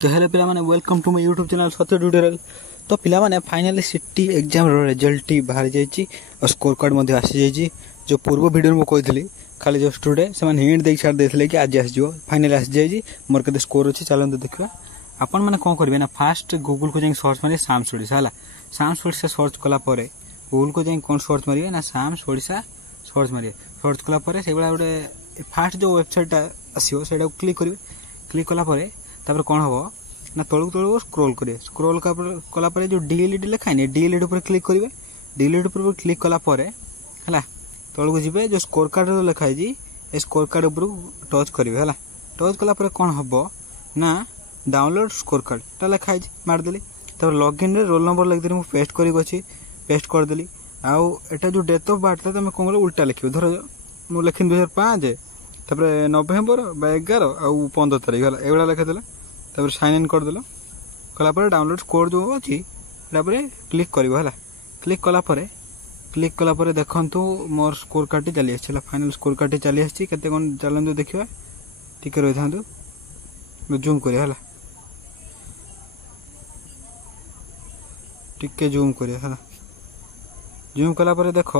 तो हेलो पिला माने welcome to my YouTube channel Satya tutorial. तो पिला माने फाइनली सिटी एग्जाम रो रिजल्ट बाहर जाइए और स्कोर कार्ड मध्य आसी जाइए। जो पूर्व वीडियो में कही खाली जस्ट टुडे से हिंट दे छाड़ देते कि आज आसो फाइनल आसी जाइए मोर के स्कोर अच्छी चलते देखा। आपण मैंने कौन करेंगे ना फास्ट गूगल को जाए सर्च मारे साम्स ओडिशा है। साम्स ओडिशा सर्च कलापर गूगल को जाए कौन सर्च मारे ना साम्स ओडिशा सर्च मारे। सर्च कलापर से गोटे फास्ट जो वेबसाइट आसो से क्लिक करेंगे। क्लिक कलापर तापर कौन हम ना तलू तलू स्क्रोल करेंगे। स्क्रोल कलापर जो डीएलईड लिखा है डीएलईड ऊपर क्लिक करेंगे। डीएलईड ऊपर क्लिक कलापर है तलू जी जो स्कोर कार्ड लिखाई ए स्कोर कार्ड ऊपर टच करेंगे है। टच कलापर कौन हम ना डाउनलोड स्कोर कार्ड लिखाई मारदेली। तब लॉगिन रे रोल नंबर लिखिदी मुझे पेस्ट करी पेस्ट करदेली। आउ एटा जो डेट ऑफ बर्थ तुम कौन कर उल्टा लिख धर मुझे लिखी 2005 तापर नवेम्बर 11 आउ 15 तारीख है एगुड़ा लिखीदेला। तापर साइन इन करदेल कलापर डाउनलोड स्कोर जो अच्छी क्लिक कर क्लिक कलापर देखु मोर स्कोर कार्ड चली आसा फाइनल स्कोर कार्ड चली आसी केते कौन चलते देखा टिके रही था जूम कर टिके जूम कर जूम कलापर देख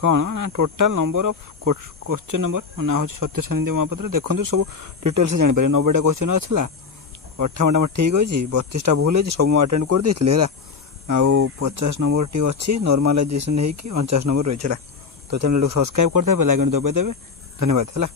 कौन ना total number of question number ना हूँ सत्य सानिध्य महापात्र देखो सब डिटेल्स जापर 90टा क्वेश्चन अच्छा 58टा ठीक अच्छी 32टा भूल है सब अटेंड कर देते है। आउ 50 नंबर टी अच्छी नॉर्मलाइजेशन हो 49 नंबर रही है। तो चैनल सब्सक्राइब करते बेल आइकन दबाई देवे। धन्यवाद है।